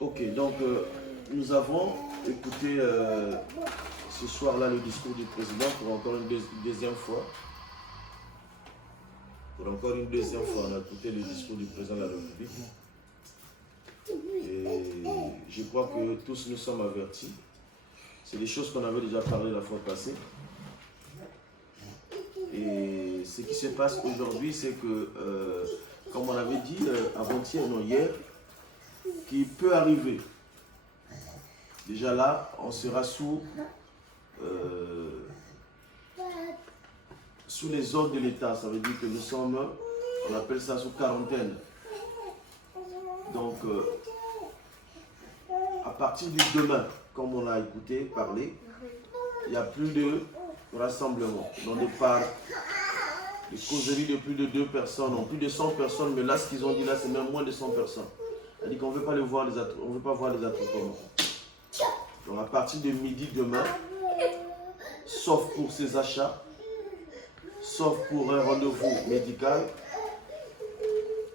Ok, donc nous avons écouté ce soir-là le discours du président pour encore une deuxième fois. Pour encore une deuxième fois, on a écouté le discours du président de la République. Et je crois que tous nous sommes avertis. C'est des choses qu'on avait déjà parlé la fois passée. Et ce qui se passe aujourd'hui, c'est que, comme on avait dit avant-hier, non hier, qui peut arriver. Déjà là, on sera sous les ordres de l'État. Ça veut dire que nous sommes, on appelle ça sous quarantaine. Donc, à partir de demain, comme on a écouté parler, il n'y a plus de rassemblement. Dans des parcs, des causeries de plus de 2 personnes, non plus de 100 personnes, mais là, ce qu'ils ont dit là, c'est même moins de 100 personnes. C'est-à-dire qu'on ne veut pas voir les attroupements. Donc, à partir de midi demain, sauf pour ces achats, sauf pour un rendez-vous médical,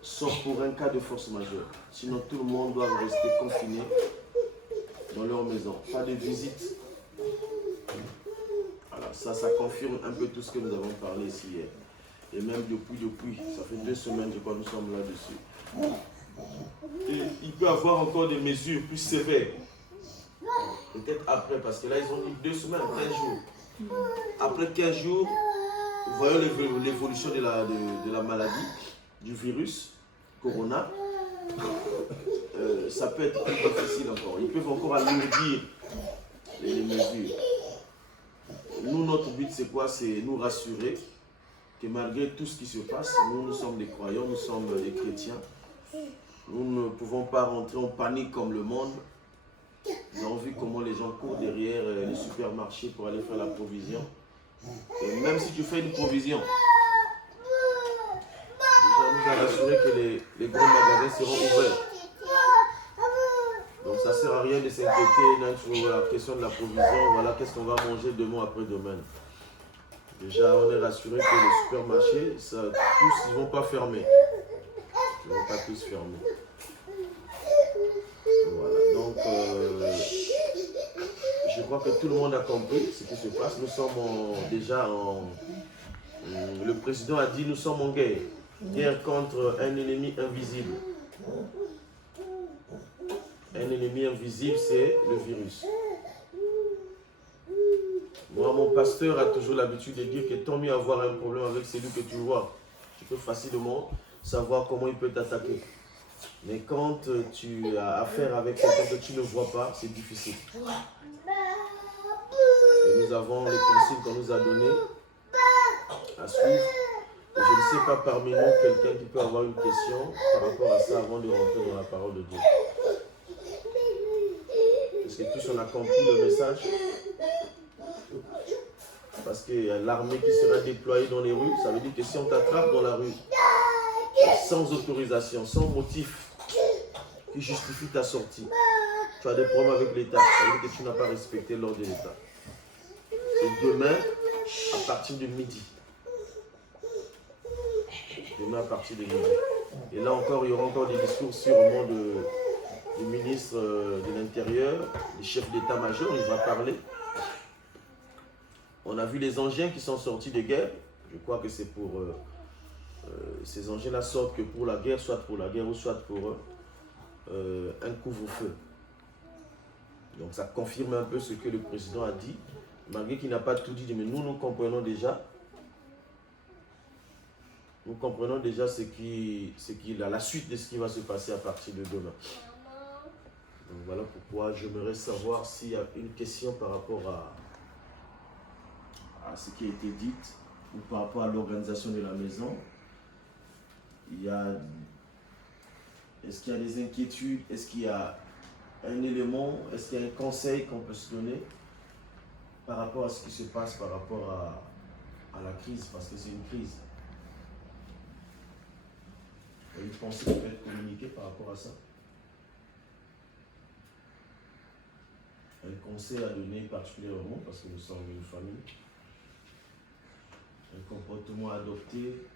sauf pour un cas de force majeure. Sinon, tout le monde doit rester confiné dans leur maison. Pas de visite. Voilà, ça confirme un peu tout ce que nous avons parlé ici hier. Et même depuis, ça fait 2 semaines, je crois, nous sommes là-dessus. Et il peut y avoir encore des mesures plus sévères. Peut-être après, parce que là, ils ont dit 2 semaines, 15 jours. Après 15 jours, vous voyez l'évolution de la maladie, du virus, Corona. Ça peut être plus difficile encore. Ils peuvent encore alourdir les mesures. Nous, notre but, c'est quoi? C'est nous rassurer que malgré tout ce qui se passe, nous sommes des croyants, nous sommes des chrétiens. Nous ne pouvons pas rentrer en panique comme le monde. Nous avons vu comment les gens courent derrière les supermarchés pour aller faire la provision. Et même si tu fais une provision, déjà nous a rassuré que les grands magasins seront ouverts. Donc ça ne sert à rien de s'inquiéter sur la question de la provision. Voilà, qu'est-ce qu'on va manger demain après-demain. Déjà, on est rassuré que les supermarchés, tous, ils ne vont pas fermer. Ils ne vont pas tous fermer. Voilà, donc je crois que tout le monde a compris ce qui se passe. Nous sommes le président a dit nous sommes en guerre. Guerre contre un ennemi invisible. Un ennemi invisible, c'est le virus. Moi, mon pasteur a toujours l'habitude de dire que tant mieux avoir un problème avec celui que tu vois. Tu peux facilement savoir comment il peut t'attaquer. Mais quand tu as affaire avec quelqu'un que tu ne vois pas, c'est difficile. Et nous avons les consignes qu'on nous a données à suivre. Et je ne sais pas parmi nous quelqu'un qui peut avoir une question par rapport à ça avant de rentrer dans la parole de Dieu. Est-ce que tous on a compris le message? Parce que l'armée qui sera déployée dans les rues, ça veut dire que si on t'attrape dans la rue, sans autorisation, sans motif qui justifie ta sortie, tu as des problèmes avec l'État. Ça veut dire que tu n'as pas respecté l'ordre de l'État. C'est demain à partir de midi. Demain à partir de midi. Et là encore, il y aura encore des discours sûrement du ministre de l'Intérieur, du chef d'état-major, il va parler. On a vu les engins qui sont sortis de guerre. Je crois que c'est pour... ces engins-là sortent que pour la guerre, soit pour la guerre ou soit pour un couvre-feu. Donc ça confirme un peu ce que le président a dit, malgré qu'il n'a pas tout dit, mais nous comprenons déjà. Nous comprenons déjà la suite de ce qui va se passer à partir de demain. Donc voilà pourquoi j'aimerais savoir s'il y a une question par rapport à ce qui a été dit ou par rapport à l'organisation de la maison. Est-ce qu'il y a des inquiétudes? Est-ce qu'il y a un élément? Est-ce qu'il y a un conseil qu'on peut se donner par rapport à ce qui se passe, par rapport à la crise? Parce que c'est une crise. Il y a une pensée qui peut être communiquée par rapport à ça. Un conseil à donner particulièrement, parce que nous sommes une famille. Un comportement à adopter.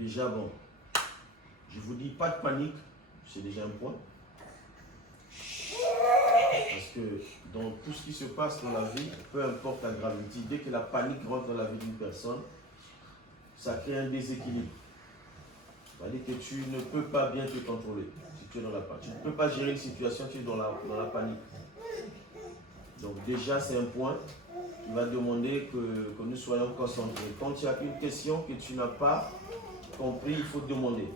déjà, bon, je vous dis, pas de panique, c'est déjà un point. Parce que dans tout ce qui se passe dans la vie, peu importe la gravité, dès que la panique rentre dans la vie d'une personne, ça crée un déséquilibre. C'est-à-dire que tu ne peux pas bien te contrôler si tu es dans la panique. Tu ne peux pas gérer une situation, tu es dans la panique. Donc déjà, c'est un point qui va demander que nous soyons concentrés. Quand il y a une question que tu n'as pas compris, il faut demander.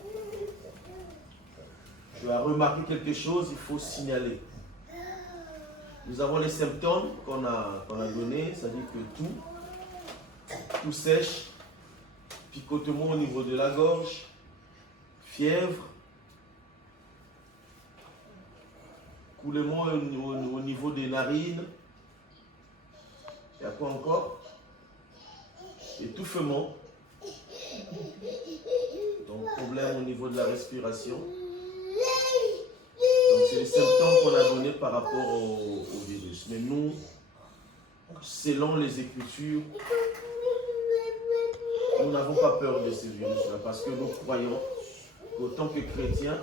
Tu as remarqué quelque chose, il faut signaler. Nous avons les symptômes qu'on a donnés, c'est-à-dire que tout sèche, picotement au niveau de la gorge, fièvre, coulement au niveau des narines. Il y a quoi encore? Étouffement. Donc problème au niveau de la respiration. Donc c'est les symptômes qu'on a donnés par rapport au virus. Mais nous, selon les Écritures, nous n'avons pas peur de ces virus-là parce que nous croyons qu'en tant que chrétiens,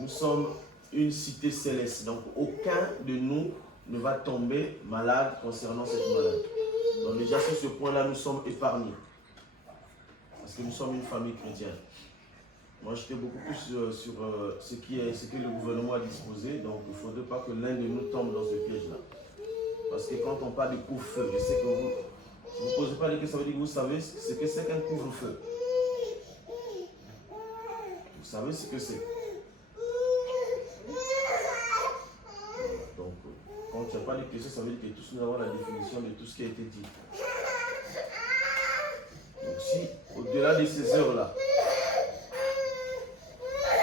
nous sommes une cité céleste. Donc aucun de nous ne va tomber malade concernant cette maladie. Donc déjà sur ce point-là, nous sommes épargnés. Parce que nous sommes une famille chrétienne. Moi, j'étais beaucoup plus sur ce que le gouvernement a disposé. Donc il ne faudrait pas que l'un de nous tombe dans ce piège-là. Parce que quand on parle de couvre-feu, je sais que vous ne posez pas de questions, ça veut dire que vous savez ce que c'est qu'un couvre-feu. Vous savez ce que c'est. Donc, quand il n'y a pas de questions, ça veut dire que tous nous avons la définition de tout ce qui a été dit. Donc, si au-delà de ces heures-là,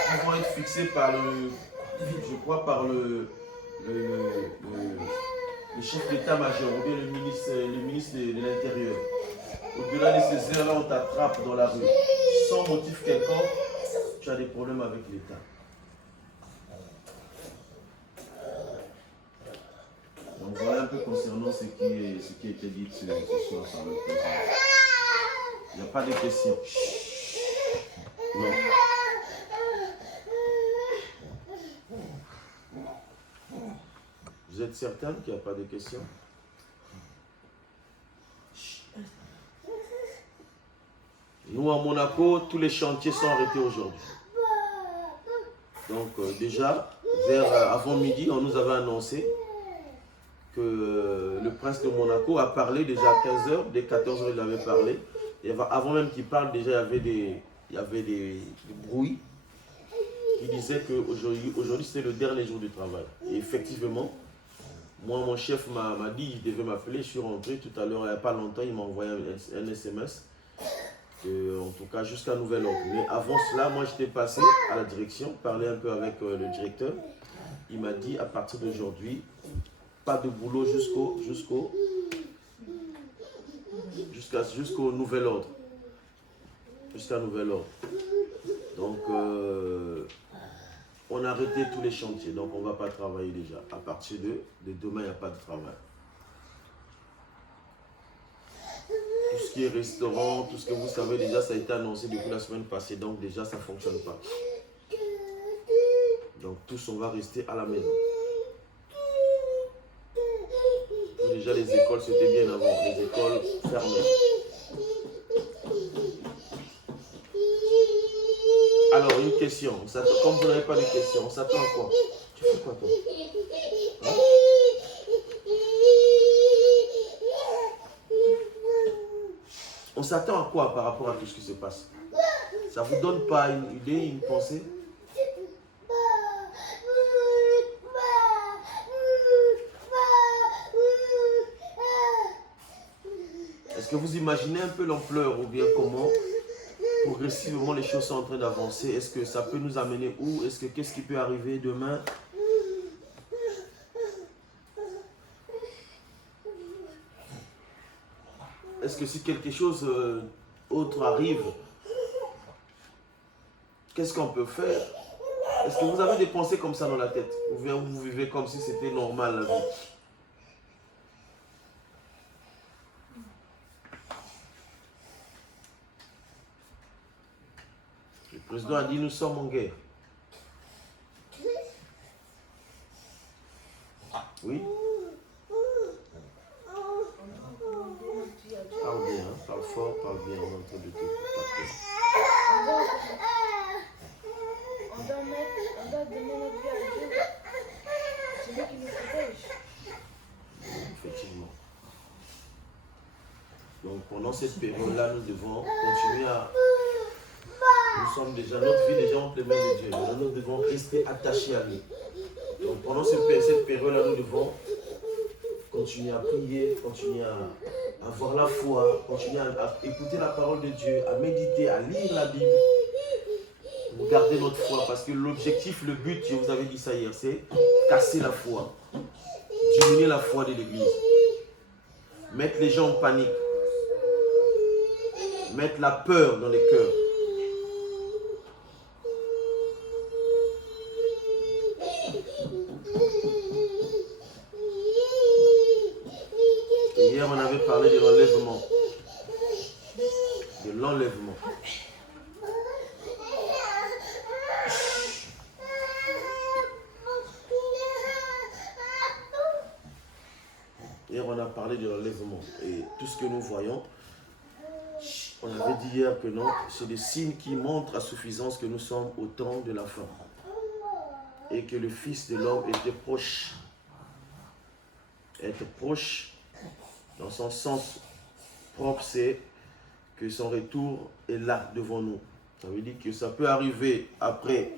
ils vont être fixés par je crois, par le chef d'état-major ou bien le ministre de l'Intérieur. Au-delà de ces heures-là, on t'attrape dans la rue sans motif quelconque, tu as des problèmes avec l'État. Donc voilà un peu concernant ce qui a été dit ce soir par le président. Il n'y a pas de questions. Non. Vous êtes certain qu'il n'y a pas de questions? Nous, à Monaco, tous les chantiers sont arrêtés aujourd'hui. Donc déjà, avant midi, on nous avait annoncé que le prince de Monaco a parlé déjà à 15h. Dès 14h, il avait parlé. Et avant même qu'il parle, déjà, il y avait des bruits qui disaient qu'aujourd'hui, c'était le dernier jour du travail. Et effectivement, moi, mon chef m'a dit qu'il devait m'appeler. Je suis rentré tout à l'heure, il n'y a pas longtemps, il m'a envoyé un SMS. En tout cas, jusqu'à nouvel ordre. Mais avant cela, moi, j'étais passé à la direction, parler un peu avec le directeur. Il m'a dit, à partir d'aujourd'hui, pas de boulot jusqu'au nouvel ordre. Jusqu'à nouvel ordre. Donc, on a arrêté tous les chantiers. Donc, on ne va pas travailler déjà. À partir de demain, il n'y a pas de travail. Tout ce qui est restaurant, tout ce que vous savez déjà, ça a été annoncé depuis la semaine passée. Donc, déjà, ça ne fonctionne pas. Donc, tous, on va rester à la maison. Déjà, les écoles, c'était bien avant. Les écoles fermées. Alors, une question. Comme vous n'avez pas de questions, on s'attend à quoi? Tu fais quoi, toi? Hein? On s'attend à quoi par rapport à tout ce qui se passe? Ça ne vous donne pas une idée, une pensée? Est-ce que vous imaginez un peu l'ampleur ou bien comment progressivement les choses sont en train d'avancer? Est-ce que ça peut nous amener où? Qu'est-ce qui peut arriver demain? Est-ce que si quelque chose autre arrive, qu'est-ce qu'on peut faire? Est-ce que vous avez des pensées comme ça dans la tête? Ou bien vous vivez comme si c'était normal la vie? Le président a dit, nous sommes en guerre. Oui? Parle bien, hein? Parle fort, parle bien, on est en train de te taper. On doit donner notre vie à Dieu. C'est lui qui nous protège. Effectivement. Donc pendant cette période-là, nous devons continuer à... Nous sommes déjà, notre vie déjà entre les mains de Dieu. Donc, nous devons rester attachés à lui. Donc pendant cette période-là, nous devons continuer à prier, continuer à avoir la foi, continuer à écouter la parole de Dieu, à méditer, à lire la Bible, pour garder notre foi. Parce que l'objectif, le but, je vous avais dit ça hier, c'est casser la foi, diminuer la foi de l'Église, mettre les gens en panique, mettre la peur dans les cœurs. Et hier, on avait parlé de l'enlèvement. De l'enlèvement. Hier, on a parlé de l'enlèvement. Et tout ce que nous voyons, on avait dit hier que non, c'est des signes qui montrent à suffisance que nous sommes au temps de la fin. Et que le Fils de l'homme était proche. Être proche, dans son sens propre, c'est que son retour est là devant nous. Ça veut dire que ça peut arriver après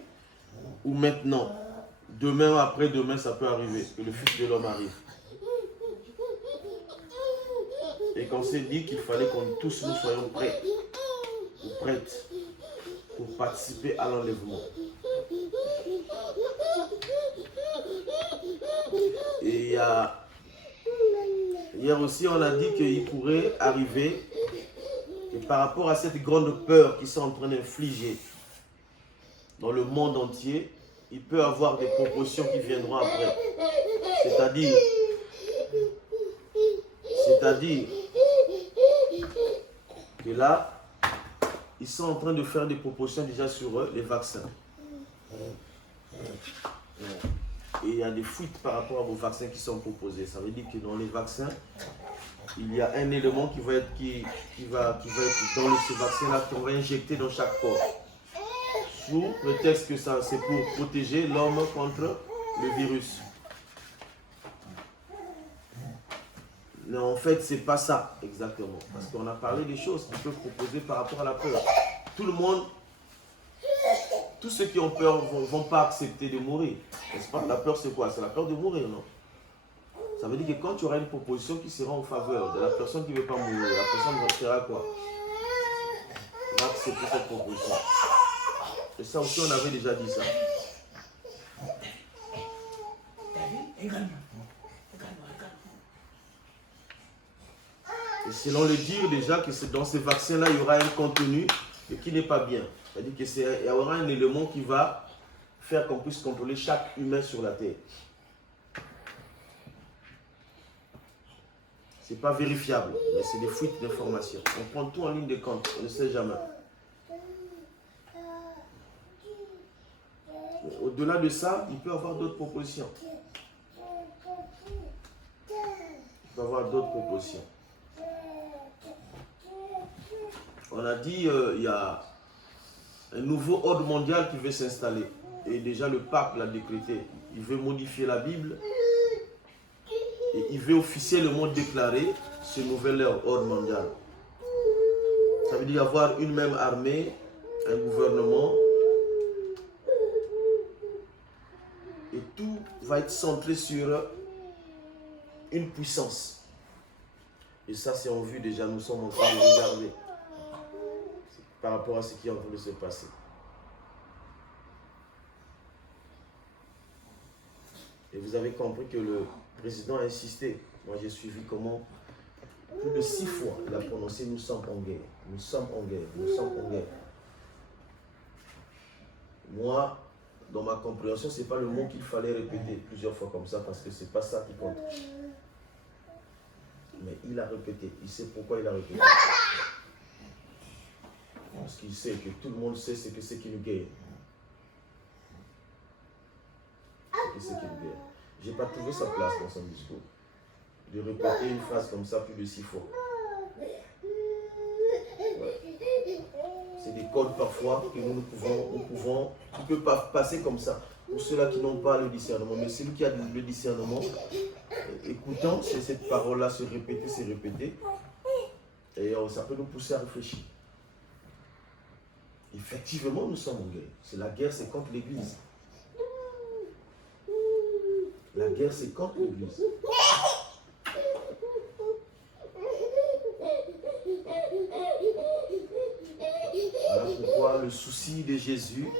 ou maintenant. Demain, après-demain, ça peut arriver que le Fils de l'homme arrive. Et qu'on s'est dit qu'il fallait qu'on tous nous soyons prêts ou prêtes pour participer à l'enlèvement. Et hier aussi, on a dit qu'il pourrait arriver, et par rapport à cette grande peur qu'ils sont en train d'infliger dans le monde entier, il peut y avoir des propositions qui viendront après. C'est-à-dire que là, ils sont en train de faire des propositions déjà sur les vaccins. Et il y a des fuites par rapport aux vaccins qui sont proposés. Ça veut dire que dans les vaccins, il y a un élément qui va être dans ces vaccins-là qu'on va injecter dans chaque corps. Sous prétexte que ça, c'est pour protéger l'homme contre le virus. Non, en fait, c'est pas ça exactement. Parce qu'on a parlé des choses qui peuvent proposer par rapport à la peur. Tout le monde, tous ceux qui ont peur ne vont pas accepter de mourir. N'est-ce pas? La peur, c'est quoi? C'est la peur de mourir, non? Ça veut dire que quand tu auras une proposition qui sera en faveur de la personne qui ne veut pas mourir, la personne fera quoi? Va accepter cette proposition. Et ça aussi, on avait déjà dit ça. Et selon le dire déjà que dans ces vaccins-là, il y aura un contenu qui n'est pas bien. C'est-à-dire qu'il y aura un élément qui va faire qu'on puisse contrôler chaque humain sur la terre. Ce n'est pas vérifiable, mais c'est des fuites d'informations. On prend tout en ligne de compte, on ne sait jamais. Au-delà de ça, il peut y avoir d'autres propositions. Il peut y avoir d'autres propositions. On a dit il y a un nouveau ordre mondial qui veut s'installer. Et déjà le pape l'a décrété. Il veut modifier la Bible. Et il veut officiellement déclarer ce nouvel ordre mondial. Ça veut dire avoir une même armée, un gouvernement. Et tout va être centré sur une puissance. Et ça, c'est en vue déjà, nous sommes en train de regarder par rapport à ce qui est en train de se passer. Et vous avez compris que le président a insisté. Moi, j'ai suivi comment plus de 6 fois il a prononcé « Nous sommes en guerre, nous sommes en guerre, nous sommes en guerre ». Moi, dans ma compréhension, ce n'est pas le mot qu'il fallait répéter plusieurs fois comme ça parce que ce n'est pas ça qui compte. Mais il a répété. Il sait pourquoi il a répété. Parce qu'il sait que tout le monde sait ce que c'est qu'une guerre. Ce que c'est qu'une guerre. Je n'ai pas trouvé sa place dans son discours. De répéter une phrase comme ça plus de 6 fois. Ouais. C'est des codes parfois que nous pouvons, qui peuvent pas passer comme ça. Pour ceux-là qui n'ont pas le discernement. Mais celui qui a le discernement, écoutant cette parole-là se répéter, et ça peut nous pousser à réfléchir. Effectivement, nous sommes en guerre. La guerre, c'est contre l'Église. La guerre, c'est contre l'Église. Voilà pourquoi le souci de Jésus,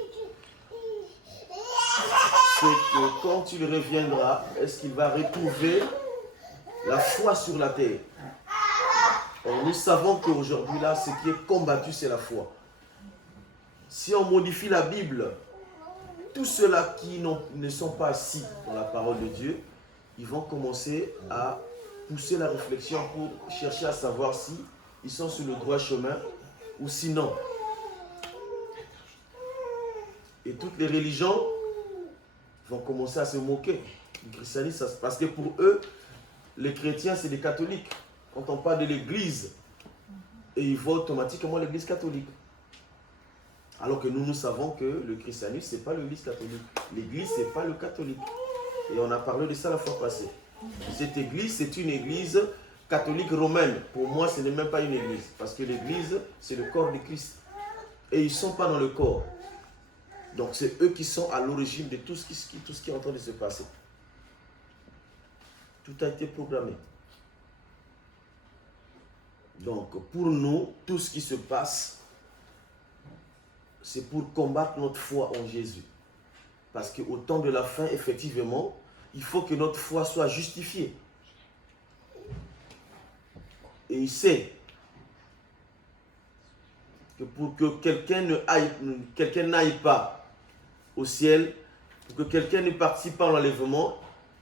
c'est que quand il reviendra, est-ce qu'il va retrouver la foi sur la terre? Or, nous savons qu'aujourd'hui, là, ce qui est combattu, c'est la foi. Si on modifie la Bible, tous ceux-là qui ne sont pas assis dans la parole de Dieu, ils vont commencer à pousser la réflexion pour chercher à savoir si ils sont sur le droit chemin ou sinon. Et toutes les religions vont commencer à se moquer du christianisme parce que pour eux, les chrétiens, c'est des catholiques. Quand on parle de l'église, et ils voient automatiquement l'église catholique. Alors que nous savons que le christianisme, ce n'est pas l'église catholique. L'église, ce n'est pas le catholique. Et on a parlé de ça la fois passée. Cette église, c'est une église catholique romaine. Pour moi, ce n'est même pas une église. Parce que l'église, c'est le corps de Christ. Et ils ne sont pas dans le corps. Donc, c'est eux qui sont à l'origine de tout ce qui est en train de se passer. Tout a été programmé. Donc, pour nous, tout ce qui se passe, c'est pour combattre notre foi en Jésus. Parce qu'au temps de la fin, effectivement, il faut que notre foi soit justifiée. Et il sait que pour que quelqu'un n'aille pas au ciel, pour que quelqu'un ne participe pas à l'enlèvement,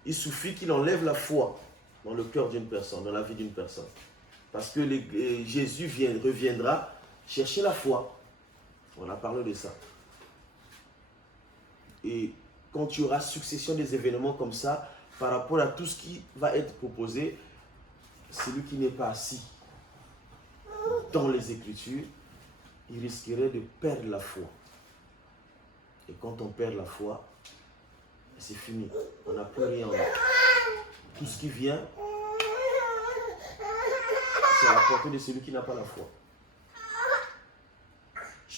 il suffit qu'il enlève la foi dans le cœur d'une personne, dans la vie d'une personne. Parce que Jésus reviendra chercher la foi. On a parlé de ça. Et quand il y aura succession des événements comme ça, par rapport à tout ce qui va être proposé, celui qui n'est pas assis dans les Écritures, il risquerait de perdre la foi. Et quand on perd la foi, c'est fini. On n'a plus rien en nous. Tout ce qui vient, c'est à la portée de celui qui n'a pas la foi.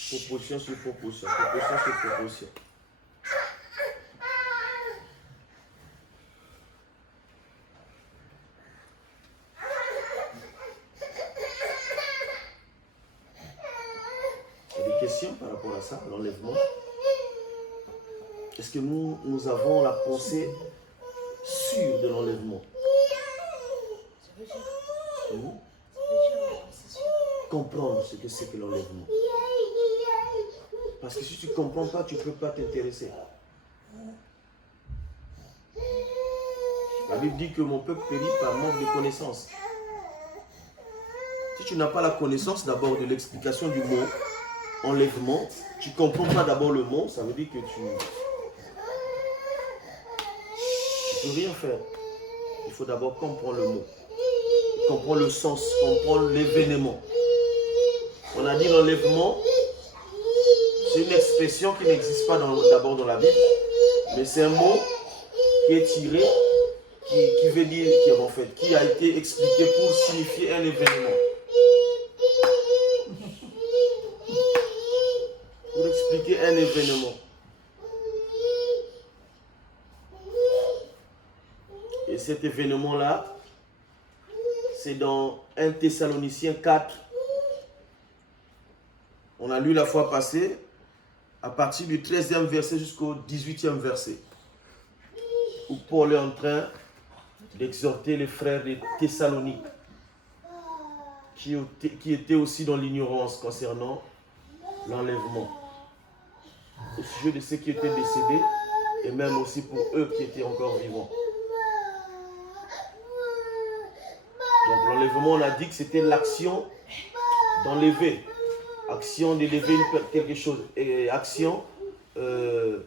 Proposition sur proposition, proposition sur proposition. Il y a des questions par rapport à ça, l'enlèvement. Est-ce que nous avons la pensée sûre de l'enlèvement? Comprendre ce que c'est que l'enlèvement. Parce que si tu ne comprends pas, tu ne peux pas t'intéresser. La Bible dit que mon peuple périt par manque de connaissance. Si tu n'as pas la connaissance d'abord de l'explication du mot enlèvement, tu ne comprends pas d'abord le mot, ça veut dire que tu ne peux rien faire. Il faut d'abord comprendre le mot, comprendre le sens, comprendre l'événement. On a dit l'enlèvement, c'est une expression qui n'existe pas d'abord dans la Bible, mais c'est un mot qui est tiré, qui veut dire, qui a été expliqué pour signifier un événement. Pour expliquer un événement. Et cet événement-là, c'est dans 1 Thessaloniciens 4. On a lu la fois passée, à partir du 13e verset jusqu'au 18e verset, où Paul est en train d'exhorter les frères de Thessalonique, qui étaient aussi dans l'ignorance concernant l'enlèvement, au sujet de ceux qui étaient décédés, et même aussi pour eux qui étaient encore vivants. Donc l'enlèvement, on a dit que c'était l'action d'enlever. Action de lever quelque chose. Et action de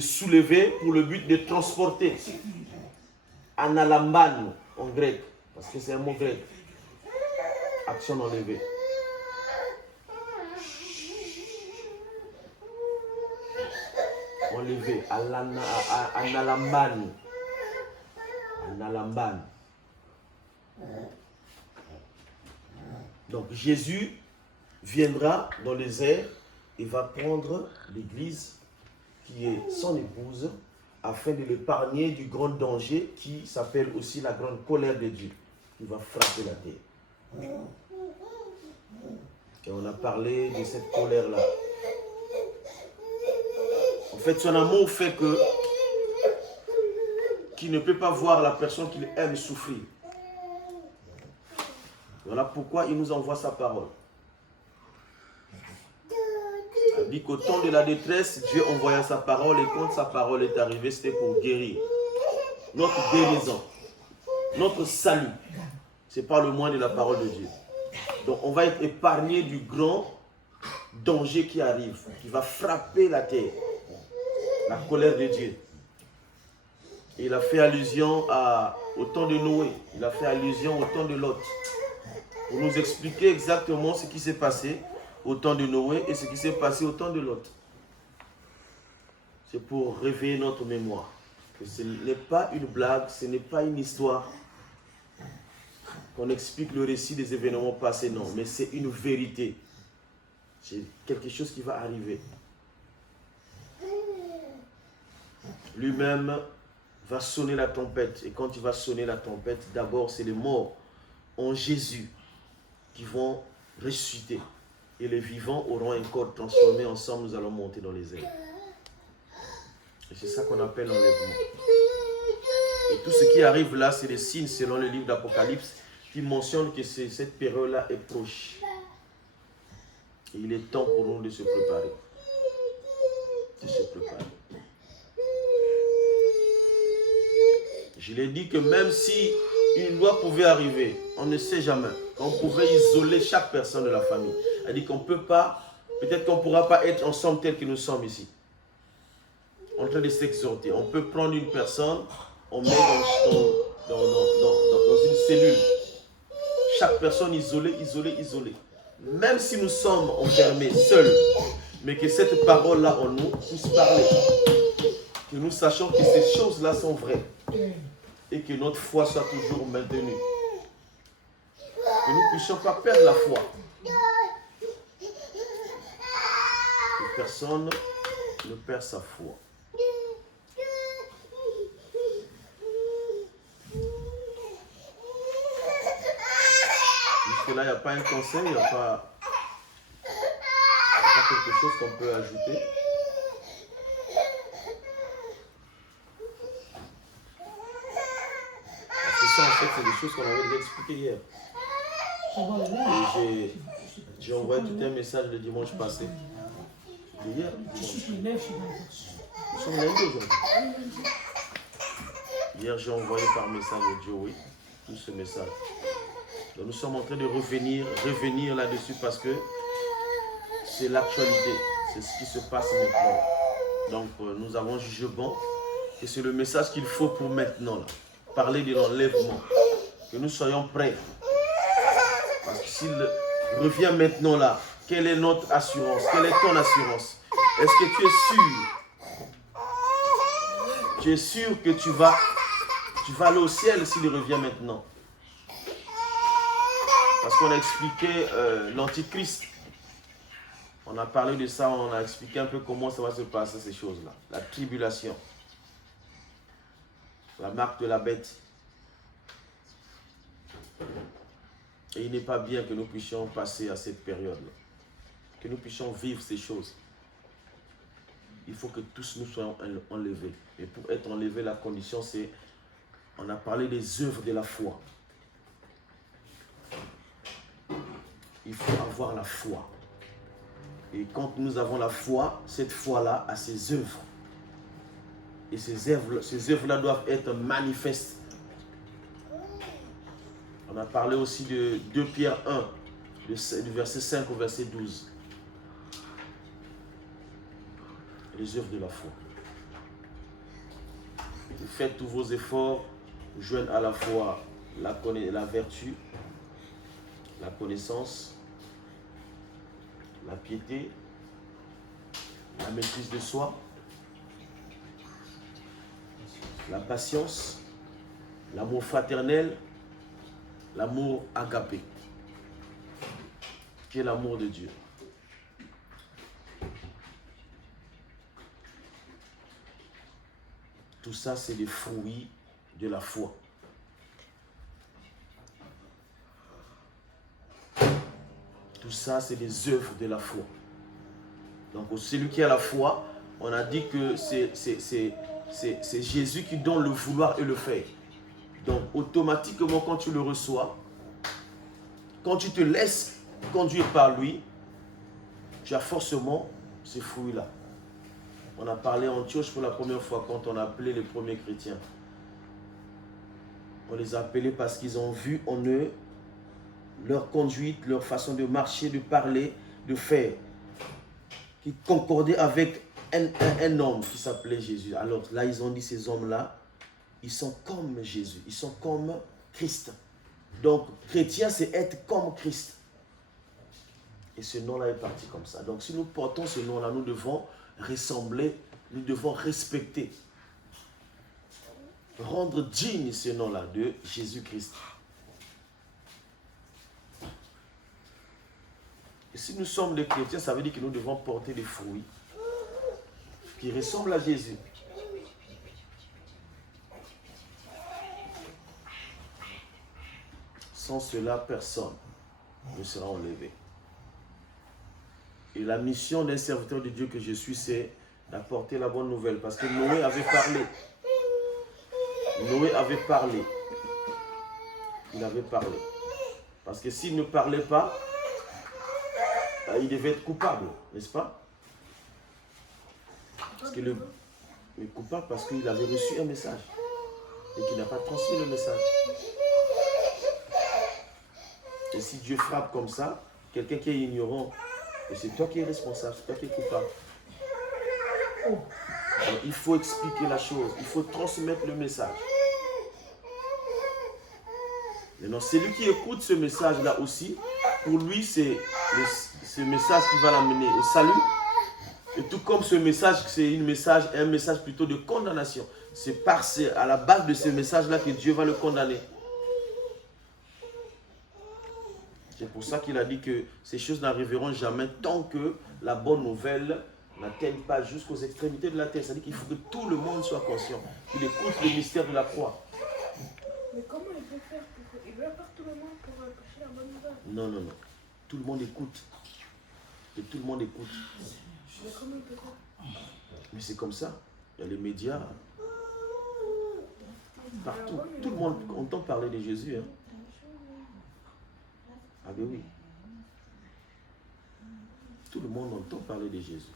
soulever pour le but de transporter. Analamban en grec. Parce que c'est un mot grec. Action d'enlever. Enlever. Analamban. Analamban. Donc Jésus viendra dans les airs et va prendre l'Église qui est son épouse afin de l'épargner du grand danger qui s'appelle aussi la grande colère de Dieu qui va frapper la terre. Et on a parlé de cette colère-là. En fait, son amour fait que qu'il ne peut pas voir la personne qu'il aime souffrir. Voilà pourquoi il nous envoie sa parole. Il dit qu'au temps de la détresse, Dieu envoya sa parole et quand sa parole est arrivée, c'était pour guérir. Notre guérison, notre salut, c'est pas le moins de la parole de Dieu. Donc on va être épargné du grand danger qui arrive, qui va frapper la terre, la colère de Dieu. Et il a fait allusion au temps de Noé, il a fait allusion au temps de Lot, pour nous expliquer exactement ce qui s'est passé au temps de Noé et ce qui s'est passé au temps de Lot. C'est pour réveiller notre mémoire. Que ce n'est pas une blague, ce n'est pas une histoire qu'on explique le récit des événements passés, non, mais c'est une vérité. C'est quelque chose qui va arriver. Lui-même va sonner la trompette. Et quand il va sonner la trompette, d'abord c'est les morts en Jésus qui vont ressusciter. Et les vivants auront un corps transformé. Ensemble, nous allons monter dans les airs. Et c'est ça qu'on appelle l'enlèvement. Et tout ce qui arrive là, c'est des signes selon le livre d'Apocalypse qui mentionne que cette période-là est proche. Et il est temps pour nous de se préparer. De se préparer. Je l'ai dit que même si une loi pouvait arriver, on ne sait jamais, qu'on pouvait isoler chaque personne de la famille. Elle dit qu'on ne peut pas, peut-être qu'on ne pourra pas être ensemble tel que nous sommes ici. En train de s'exhorter. On peut prendre une personne, on met dans une cellule. Chaque personne isolée, isolée, isolée. Même si nous sommes enfermés, seuls, mais que cette parole-là en nous puisse parler. Que nous sachions que ces choses-là sont vraies. Et que notre foi soit toujours maintenue. Que nous ne puissions pas perdre la foi. Que personne ne perd sa foi. Jusque-là, il n'y a pas un conseil, il n'y a pas quelque chose qu'on peut ajouter. Ça, en fait, c'est des choses qu'on avait déjà expliquées hier. Et j'ai envoyé tout un message le dimanche passé. Hier. Nous sommes lundi aujourd'hui. Hier, j'ai envoyé par message audio, oui, tout ce message. Donc, nous sommes en train de revenir là-dessus parce que c'est l'actualité. C'est ce qui se passe maintenant. Donc, nous avons jugé bon que c'est le message qu'il faut pour maintenant, là. Parler de l'enlèvement, que nous soyons prêts. Parce que s'il revient maintenant là, quelle est notre assurance? Quelle est ton assurance? Est-ce que tu es sûr? Tu es sûr que tu vas aller au ciel s'il revient maintenant? Parce qu'on a expliqué l'antichrist. On a parlé de ça, on a expliqué un peu comment ça va se passer, ces choses-là. La tribulation. La marque de la bête. Et il n'est pas bien que nous puissions passer à cette période-là. Que nous puissions vivre ces choses. Il faut que tous nous soyons enlevés. Et pour être enlevé, la condition c'est, on a parlé des œuvres de la foi. Il faut avoir la foi. Et quand nous avons la foi, cette foi-là a ses œuvres. Et ces œuvres-là doivent être manifestes. On a parlé aussi de 2 Pierre 1, du verset 5 au verset 12. Les œuvres de la foi. Vous faites tous vos efforts, joignent à la fois la vertu, la connaissance, la piété, la maîtrise de soi, la patience, l'amour fraternel, l'amour agapé, qui est l'amour de Dieu. Tout ça, c'est des fruits de la foi. Tout ça, c'est des œuvres de la foi. Donc, celui qui a la foi, on a dit que c'est Jésus qui donne le vouloir et le faire. Donc, automatiquement, quand tu le reçois, quand tu te laisses conduire par lui, tu as forcément ces fruits-là. On a parlé en Antioche pour la première fois quand on a appelé les premiers chrétiens. On les a appelés parce qu'ils ont vu en eux leur conduite, leur façon de marcher, de parler, de faire, qui concordait avec un homme qui s'appelait Jésus. Alors là, ils ont dit, ces hommes-là, ils sont comme Jésus, ils sont comme Christ. Donc, chrétien, c'est être comme Christ. Et ce nom-là est parti comme ça. Donc, si nous portons ce nom-là, nous devons ressembler, nous devons respecter, rendre digne ce nom-là de Jésus-Christ. Et si nous sommes des chrétiens, ça veut dire que nous devons porter des fruits qui ressemblent à Jésus. Sans cela, personne ne sera enlevé. Et la mission d'un serviteur de Dieu que je suis, c'est d'apporter la bonne nouvelle. Parce que Noé avait parlé. Noé avait parlé. Il avait parlé. Parce que s'il ne parlait pas, il devait être coupable, n'est-ce pas? Parce que il est coupable parce qu'il avait reçu un message et qu'il n'a pas transmis le message. Et si Dieu frappe comme ça, quelqu'un qui est ignorant, et c'est toi qui es responsable, c'est toi qui es coupable. Donc, il faut expliquer la chose, il faut transmettre le message. Maintenant, celui qui écoute ce message-là aussi, pour lui, c'est ce message qui va l'amener au salut. Et tout comme ce message, c'est un message plutôt de condamnation. C'est à la base de ce message-là que Dieu va le condamner. C'est pour ça qu'il a dit que ces choses n'arriveront jamais tant que la bonne nouvelle n'atteigne pas jusqu'aux extrémités de la terre. C'est-à-dire qu'il faut que tout le monde soit conscient, qu'il écoute le mystère de la croix. Mais comment il peut faire il veut faire tout le monde pour prêcher la bonne nouvelle? Non, non, non. Tout le monde écoute. Et tout le monde écoute. Mais comment il peut faire? Mais c'est comme ça. Il y a les médias. Partout. Tout le monde entend parler de Jésus. Hein. Ah ben oui. Tout le monde entend parler de Jésus.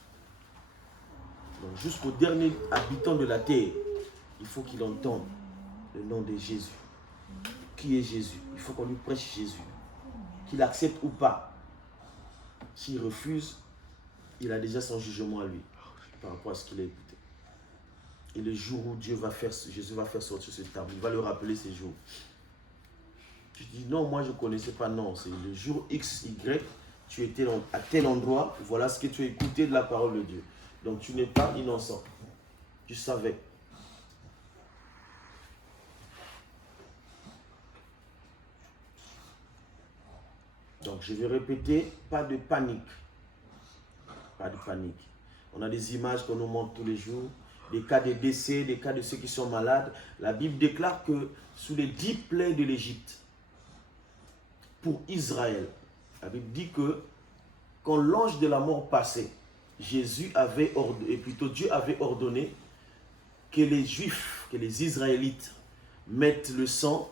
Donc jusqu'au dernier habitant de la terre, il faut qu'il entende le nom de Jésus. Qui est Jésus? Il faut qu'on lui prêche Jésus. Qu'il accepte ou pas. S'il refuse, il a déjà son jugement à lui par rapport à ce qu'il a écouté. Et le jour où Jésus va faire sortir ce table, il va le rappeler ces jours. Tu dis non, moi je ne connaissais pas. Non, c'est le jour X, Y, tu étais à tel endroit, voilà ce que tu as écouté de la parole de Dieu. Donc tu n'es pas innocent. Tu savais. Donc je vais répéter, pas de panique. Pas de panique. On a des images qu'on nous montre tous les jours, des cas de décès, des cas de ceux qui sont malades. La Bible déclare que sous les 10 plaies de l'Égypte, pour Israël, la Bible dit que quand l'ange de la mort passait, Dieu avait ordonné que les Juifs, que les Israélites mettent le sang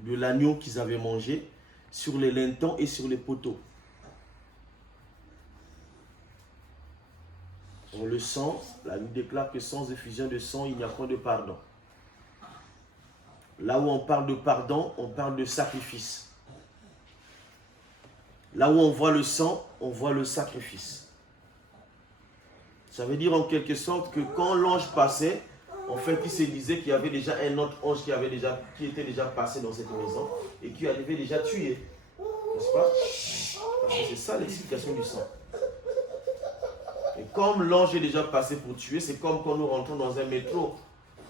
de l'agneau qu'ils avaient mangé sur les lintons et sur les poteaux. Donc le sang, la Bible déclare que sans effusion de sang, il n'y a point de pardon. Là où on parle de pardon, on parle de sacrifice. Là où on voit le sang, on voit le sacrifice. Ça veut dire en quelque sorte que quand l'ange passait, en fait, il se disait qu'il y avait déjà un autre ange qui était déjà passé dans cette maison et qui avait déjà tué. N'est-ce pas? Parce que c'est ça l'explication du sang. Et comme l'ange est déjà passé pour tuer, c'est comme quand nous rentrons dans un métro,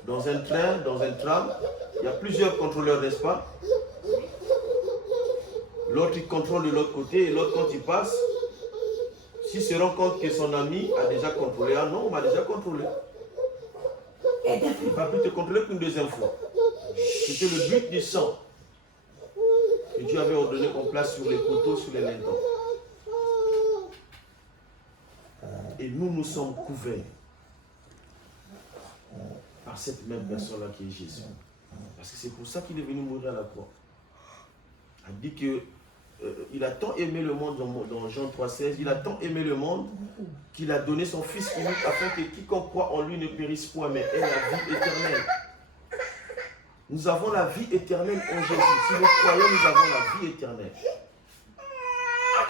dans un train, dans un tram. Il y a plusieurs contrôleurs, n'est-ce pas? L'autre, il contrôle de l'autre côté et l'autre, quand il passe, s'il se rend compte que son ami a déjà contrôlé, ah non, on m'a déjà contrôlé. Il ne va plus te contrôler qu'une deuxième fois. C'était le but du sang que Dieu avait ordonné qu'on place sur les poteaux, sur les lintons. Et nous, nous sommes couverts par cette même personne-là qui est Jésus. Parce que c'est pour ça qu'il est venu mourir à la croix. Il dit que il a tant aimé le monde dans Jean 3,16, il a tant aimé le monde qu'il a donné son Fils unique afin que quiconque croit en lui ne périsse point, mais ait la vie éternelle. Nous avons la vie éternelle en Jésus. Si nous croyons, nous avons la vie éternelle.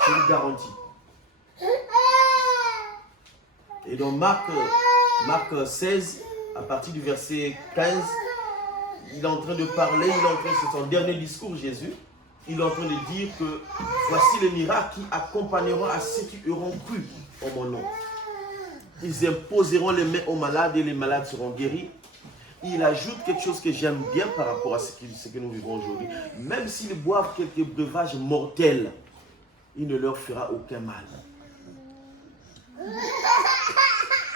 Je vous garantis. Et dans Marc 16, à partir du verset 15, il est en train de parler, c'est son dernier discours, Jésus. Il est en train de dire que voici les miracles qui accompagneront à ceux qui auront cru en mon nom. Ils imposeront les mains aux malades et les malades seront guéris. Il ajoute quelque chose que j'aime bien par rapport à ce que nous vivons aujourd'hui. Même s'ils boivent quelques breuvages mortels, il ne leur fera aucun mal.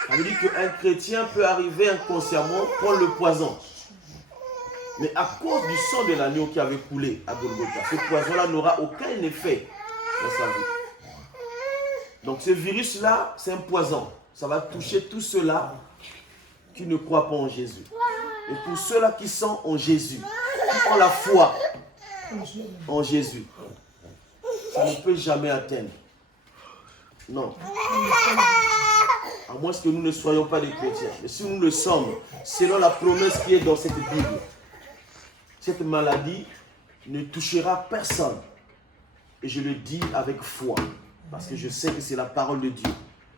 Ça veut dire qu'un chrétien peut arriver inconsciemment prendre le poison. Mais à cause du sang de l'agneau qui avait coulé à Golgotha, ce poison-là n'aura aucun effet dans sa vie. Donc ce virus-là, c'est un poison. Ça va toucher tous ceux-là qui ne croient pas en Jésus. Et pour ceux-là qui sont en Jésus, qui ont la foi en Jésus, ça ne peut jamais atteindre. Non. À moins que nous ne soyons pas des chrétiens. Mais si nous le sommes, selon la promesse qui est dans cette Bible, cette maladie ne touchera personne. Et je le dis avec foi, parce que je sais que c'est la parole de Dieu.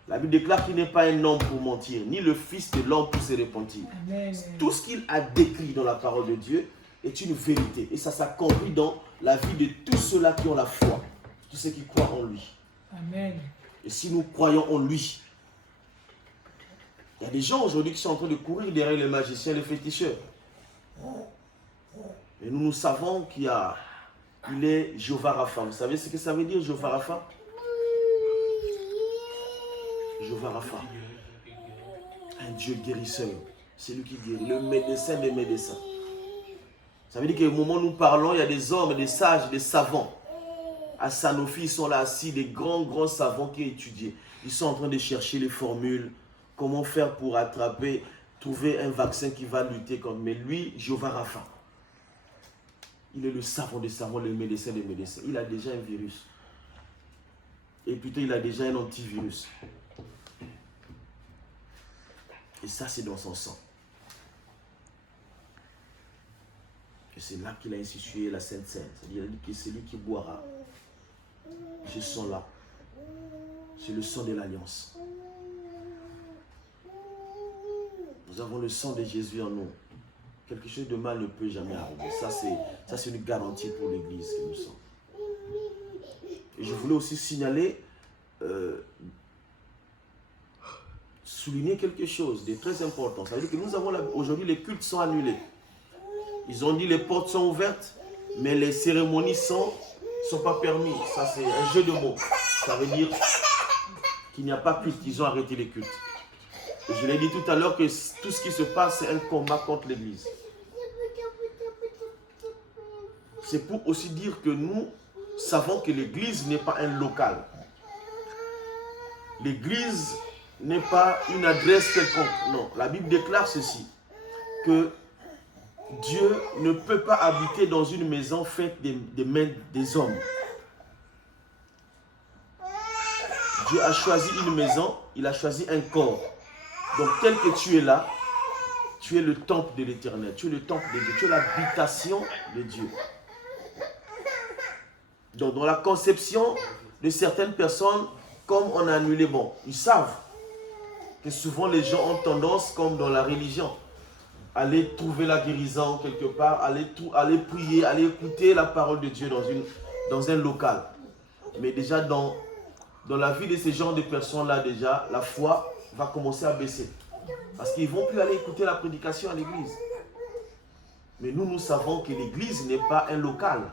La Bible déclare qu'il n'est pas un homme pour mentir, ni le fils de l'homme pour se repentir. Amen. Tout ce qu'il a décrit dans la parole de Dieu est une vérité. Et ça s'accomplit dans la vie de tous ceux-là qui ont la foi, tous ceux qui croient en lui. Amen. Et si nous croyons en lui, il y a des gens aujourd'hui qui sont en train de courir derrière les magiciens, les féticheurs. Et nous savons qu'il est Jéhovah Rapha. Vous savez ce que ça veut dire, Jéhovah Rapha? Jéhovah Rapha. Un Dieu guérisseur. C'est lui qui guérit. Le médecin des médecins. Ça veut dire qu'au moment où nous parlons, il y a des hommes, des sages, des savants. À Sanofi, ils sont là assis, des grands savants qui étudient. Ils sont en train de chercher les formules. Comment faire pour attraper, trouver un vaccin qui va lutter contre. Mais lui, Jéhovah Rapha. Il est le savant des savants, le médecin des médecins. Il a déjà un virus. Et plutôt, il a déjà un antivirus. Et ça, c'est dans son sang. Et c'est là qu'il a institué la Sainte Seine. C'est-à-dire que c'est lui qui boira ce sang-là. C'est le sang de l'Alliance. Nous avons le sang de Jésus en nous. Quelque chose de mal ne peut jamais arriver. Ça, c'est une garantie pour l'Église que nous sommes. Et je voulais aussi signaler, souligner quelque chose de très important. Ça veut dire que nous avons aujourd'hui, les cultes sont annulés. Ils ont dit les portes sont ouvertes, mais les cérémonies sont pas permises. Ça, c'est un jeu de mots. Ça veut dire qu'il n'y a pas culte. Ils ont arrêté les cultes. Et je l'ai dit tout à l'heure que tout ce qui se passe, c'est un combat contre l'Église. C'est pour aussi dire que nous savons que l'Église n'est pas un local. L'Église n'est pas une adresse quelconque. Non, la Bible déclare ceci, que Dieu ne peut pas habiter dans une maison faite des mains des hommes. Dieu a choisi une maison, il a choisi un corps. Donc tel que tu es là, tu es le temple de l'Éternel, tu es le temple de Dieu, tu es l'habitation de Dieu. Donc dans la conception, de certaines personnes, comme on a annulé, bon, ils savent que souvent les gens ont tendance, comme dans la religion, à aller trouver la guérison quelque part, aller prier, aller écouter la parole de Dieu dans un local. Mais déjà dans la vie de ces genres de personnes-là, déjà, la foi va commencer à baisser. Parce qu'ils ne vont plus aller écouter la prédication à l'église. Mais nous savons que l'église n'est pas un local.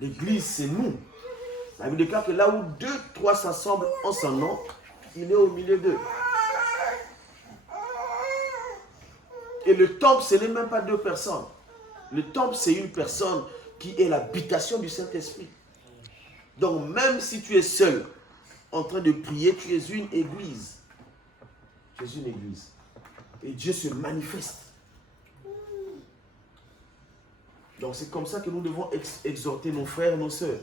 L'église, c'est nous. La Bible déclare que là où 2, 3 s'assemblent en son nom, il est au milieu d'eux. Et le temple, ce n'est même pas 2 personnes. Le temple, c'est une personne qui est l'habitation du Saint-Esprit. Donc, même si tu es seul en train de prier, tu es une église. Tu es une église. Et Dieu se manifeste. Donc, c'est comme ça que nous devons exhorter nos frères et nos sœurs.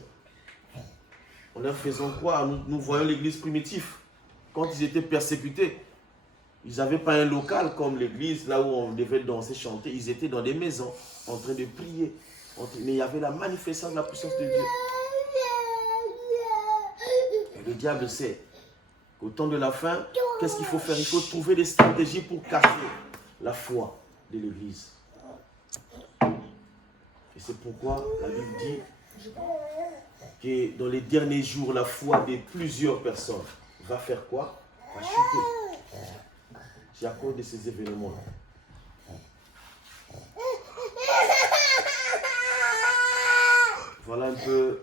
En leur faisant croire, nous voyons l'église primitive. Quand ils étaient persécutés, ils n'avaient pas un local comme l'église, là où on devait danser, chanter. Ils étaient dans des maisons, en train de prier. Mais il y avait la manifestation de la puissance de Dieu. Et le diable sait qu'au temps de la fin, qu'est-ce qu'il faut faire? Il faut trouver des stratégies pour cacher la foi de l'église. Et c'est pourquoi la Bible dit que dans les derniers jours, la foi de plusieurs personnes va faire quoi? Va chuter. C'est à cause de ces événements-là. Voilà un peu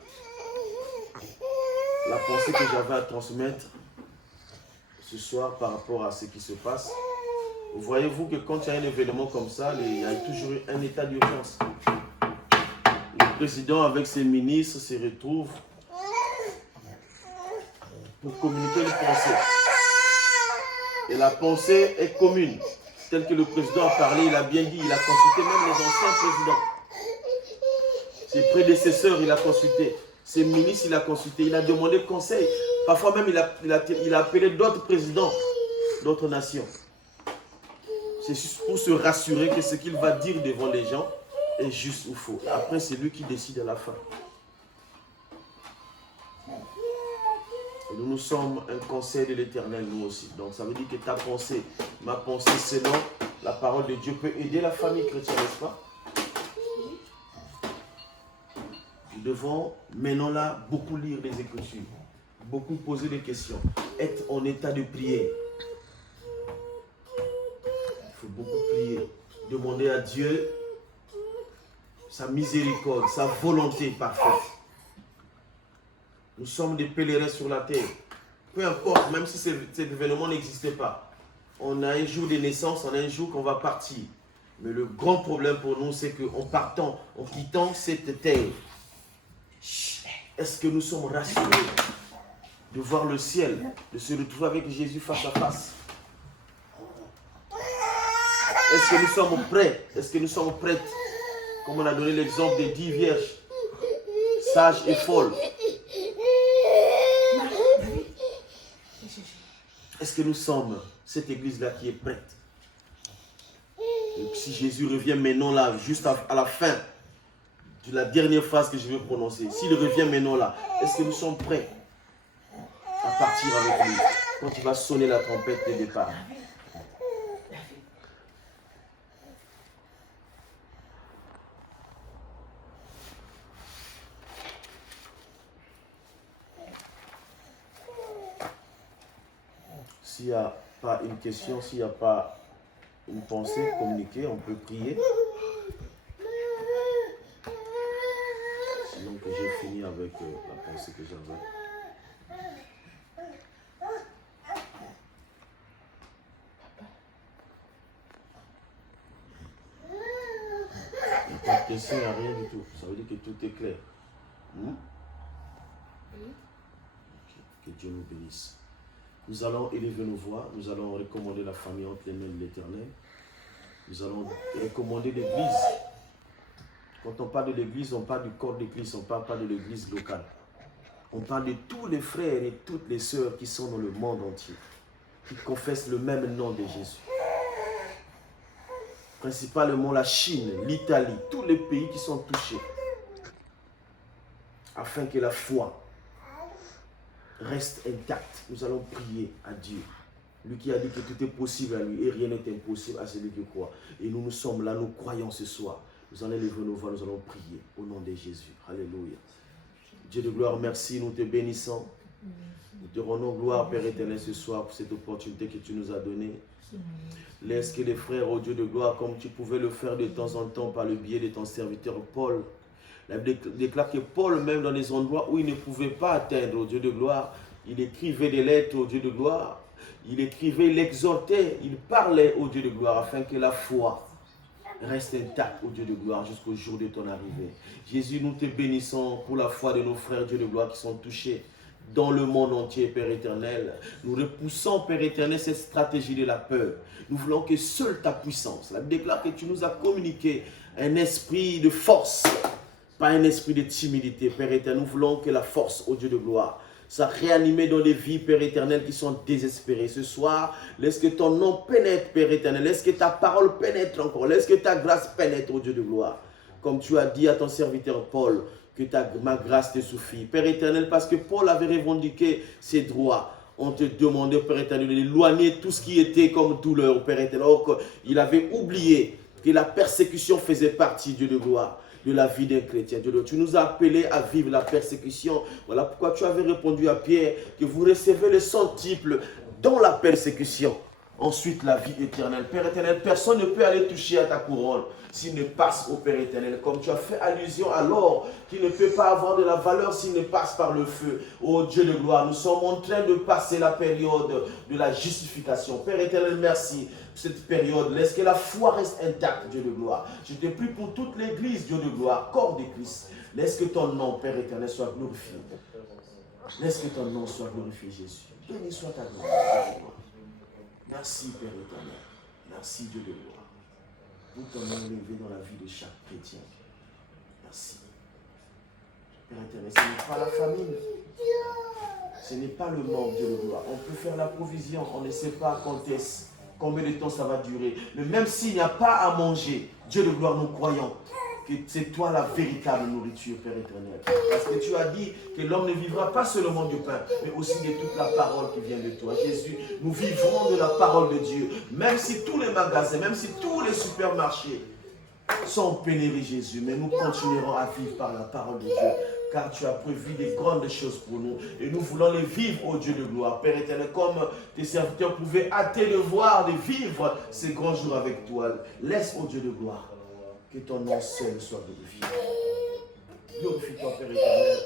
la pensée que j'avais à transmettre ce soir par rapport à ce qui se passe. Voyez-vous que quand il y a un événement comme ça, il y a toujours un état d'urgence. Le président avec ses ministres se retrouve pour communiquer une pensée. Et la pensée est commune. Tel que le président a parlé, il a bien dit, il a consulté même les anciens présidents. Ses prédécesseurs, il a consulté. Ses ministres, il a consulté. Il a demandé conseil. Parfois même, il a appelé d'autres présidents, d'autres nations. C'est juste pour se rassurer que ce qu'il va dire devant les gens est juste ou faux. Après, c'est lui qui décide à la fin. Et nous sommes un conseil de l'Éternel, nous aussi. Donc ça veut dire que ta pensée, ma pensée, selon la parole de Dieu, peut aider la famille chrétienne, n'est-ce pas? Nous devons maintenant là beaucoup lire les Écritures, beaucoup poser des questions, être en état de prière. Il faut beaucoup prier, demander à Dieu sa miséricorde, sa volonté parfaite. Nous sommes des pèlerins sur la terre. Peu importe, même si cet événement n'existait pas. On a un jour de naissance, on a un jour qu'on va partir. Mais le grand problème pour nous, c'est qu'en partant, en quittant cette terre, est-ce que nous sommes rassurés de voir le ciel, de se retrouver avec Jésus face à face? Est-ce que nous sommes prêts? Est-ce que nous sommes prêtes? Comme on a donné l'exemple des 10 vierges, sages et folles. Est-ce que nous sommes cette église-là qui est prête? Et si Jésus revient maintenant là, juste à la fin de la dernière phrase que je vais prononcer, s'il revient maintenant là, est-ce que nous sommes prêts à partir avec lui quand il va sonner la trompette de départ? S'il n'y a pas une question, s'il n'y a pas une pensée communiquée, on peut prier. Sinon que j'ai fini avec la pensée que j'avais. Il n'y a pas de question, il n'y a rien du tout. Ça veut dire que tout est clair. Que Dieu nous bénisse. Nous allons élever nos voix, nous allons recommander la famille entre les mains de l'Éternel. Nous allons recommander l'Église. Quand on parle de l'Église, on parle du corps d'Église, on ne parle pas de l'Église locale. On parle de tous les frères et toutes les sœurs qui sont dans le monde entier, qui confessent le même nom de Jésus. Principalement la Chine, l'Italie, tous les pays qui sont touchés, afin que la foi reste intact. Nous allons prier à Dieu. Lui qui a dit que tout est possible à lui et rien n'est impossible à celui qui croit. Et nous sommes là, nous croyons ce soir. Nous allons lever nos voix, nous allons prier au nom de Jésus. Alléluia. Dieu de gloire, merci, nous te bénissons. Nous te rendons gloire, Père éternel, ce soir pour cette opportunité que tu nous as donnée. Laisse que les frères, au Dieu de gloire, comme tu pouvais le faire de temps en temps par le biais de ton serviteur Paul, la Bible déclare que Paul, même dans les endroits où il ne pouvait pas atteindre, au Dieu de gloire, il écrivait des lettres au Dieu de gloire, il écrivait, il exhortait, il parlait au Dieu de gloire afin que la foi reste intacte au Dieu de gloire jusqu'au jour de ton arrivée. Jésus, nous te bénissons pour la foi de nos frères Dieu de gloire qui sont touchés dans le monde entier, Père éternel. Nous repoussons, Père éternel, cette stratégie de la peur. Nous voulons que seule ta puissance, la Bible déclare que tu nous as communiqué un esprit de force, pas un esprit de timidité, Père éternel. Nous voulons que la force, au Dieu de gloire, soit réanimée dans les vies, Père éternel, qui sont désespérées. Ce soir, laisse que ton nom pénètre, Père éternel. Laisse que ta parole pénètre encore. Laisse que ta grâce pénètre, au Dieu de gloire. Comme tu as dit à ton serviteur Paul, que ma grâce te suffit. Père éternel, parce que Paul avait revendiqué ses droits. On te demandait, Père éternel, d'éloigner tout ce qui était comme douleur, Père éternel. Or, il avait oublié que la persécution faisait partie, Dieu de gloire, de la vie d'un chrétien. Dieu de gloire. Tu nous as appelés à vivre la persécution. Voilà pourquoi tu avais répondu à Pierre que vous recevez le centuple dans la persécution. Ensuite, la vie éternelle. Père éternel, personne ne peut aller toucher à ta couronne s'il ne passe au Père éternel. Comme tu as fait allusion à l'or, qui ne peut pas avoir de la valeur s'il ne passe par le feu. Ô Dieu de gloire, nous sommes en train de passer la période de la justification. Père éternel, merci pour cette période. Laisse que la foi reste intacte, Dieu de gloire. Je te prie pour toute l'église, Dieu de gloire, corps de Christ. Laisse que ton nom, Père éternel, soit glorifié. Laisse que ton nom soit glorifié, Jésus. Béni soit ta gloire. Merci, Père éternel. Merci, Dieu de gloire. Pour ton nom élevé dans la vie de chaque chrétien. Merci. Père éternel, ce n'est pas la famine. Ce n'est pas le manque, Dieu de gloire. On peut faire la provision. On ne sait pas combien de temps ça va durer. Mais même s'il n'y a pas à manger, Dieu de gloire, nous croyons que c'est toi la véritable nourriture, Père éternel. Parce que tu as dit que l'homme ne vivra pas seulement du pain, mais aussi de toute la parole qui vient de toi. Jésus, nous vivrons de la parole de Dieu. Même si tous les magasins, même si tous les supermarchés sont pénétrés, Jésus, mais nous continuerons à vivre par la parole de Dieu. Car tu as prévu des grandes choses pour nous. Et nous voulons les vivre, ô Dieu de gloire. Père éternel, comme tes serviteurs pouvaient hâter de voir, de vivre ces grands jours avec toi. Laisse, ô Dieu de gloire, que ton nom seul soit glorifié. Glorifie-toi, Père éternel.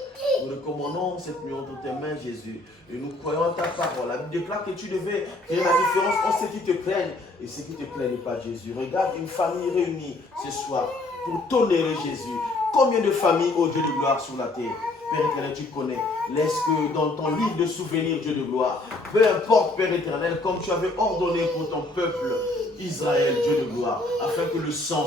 Nous recommandons cette nuit entre tes mains, Jésus. Et nous croyons en ta parole. La Bible déclare que tu devais faire la différence entre ceux qui te plaignent et ceux qui ne te plaignent pas, Jésus. Regarde une famille réunie ce soir pour t'honorer, Jésus. Combien de familles, ô Dieu de gloire, sur la terre? Père éternel, tu connais. Laisse que dans ton livre de souvenirs, Dieu de gloire, peu importe, Père éternel, comme tu avais ordonné pour ton peuple Israël, Dieu de gloire, afin que le sang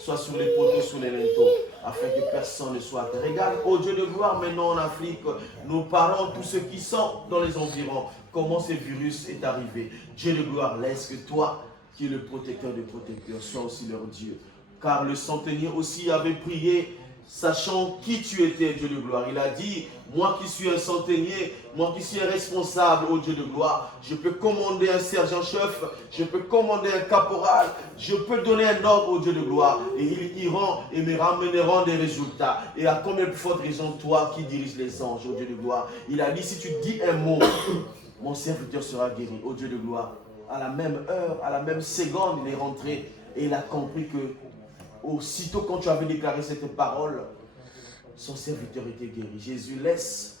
soit sur les poteaux, sur les linteaux, afin que personne ne soit atteint. Regarde, ô Dieu de gloire, maintenant en Afrique, nos parents, tous ceux qui sont dans les environs, comment ce virus est arrivé. Dieu de gloire, laisse que toi, qui es le protecteur des protecteurs, sois aussi leur Dieu. Car le centenier aussi avait prié, sachant qui tu étais, Dieu de gloire. Il a dit, moi qui suis un centenier, moi qui suis un responsable, ô Dieu de gloire, je peux commander un sergent-chef, je peux commander un caporal, je peux donner un ordre, ô Dieu de gloire, et ils iront et me ramèneront des résultats. Et à combien de forte raison, toi qui diriges les anges, ô Dieu de gloire. Il a dit, si tu dis un mot, mon serviteur sera guéri, ô Dieu de gloire. À la même heure, à la même seconde, il est rentré et il a compris que aussitôt quand tu avais déclaré cette parole, son serviteur était guéri. Jésus, laisse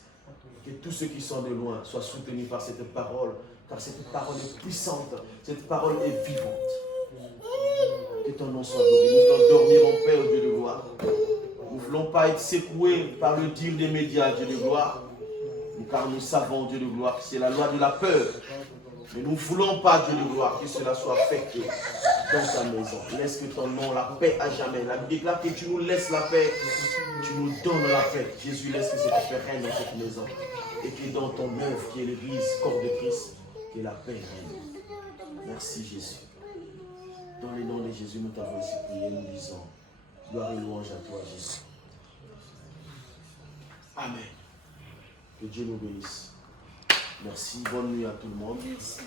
que tous ceux qui sont de loin soient soutenus par cette parole, car cette parole est puissante, cette parole est vivante. Que ton nom soit glorifié. Nous voulons dormir en paix, au Dieu de gloire. Nous ne voulons pas être secoués par le dire des médias, Dieu de gloire, car nous savons, Dieu de gloire, que c'est la loi de la peur. Mais nous ne voulons pas, Dieu de gloire, que cela soit fait dans ta maison. Laisse que ton nom, la paix à jamais. La Bible déclare que tu nous laisses la paix, tu nous donnes la paix. Jésus, laisse que cette paix règne dans cette maison. Et que dans ton œuvre, qui est l'église, corps de Christ, que la paix règne. Merci Jésus. Dans le nom de Jésus, nous t'avons ainsi prié, nous disons, gloire et louange à toi, Jésus. Amen. Que Dieu nous bénisse. Merci, bonne nuit à tout le monde. Merci.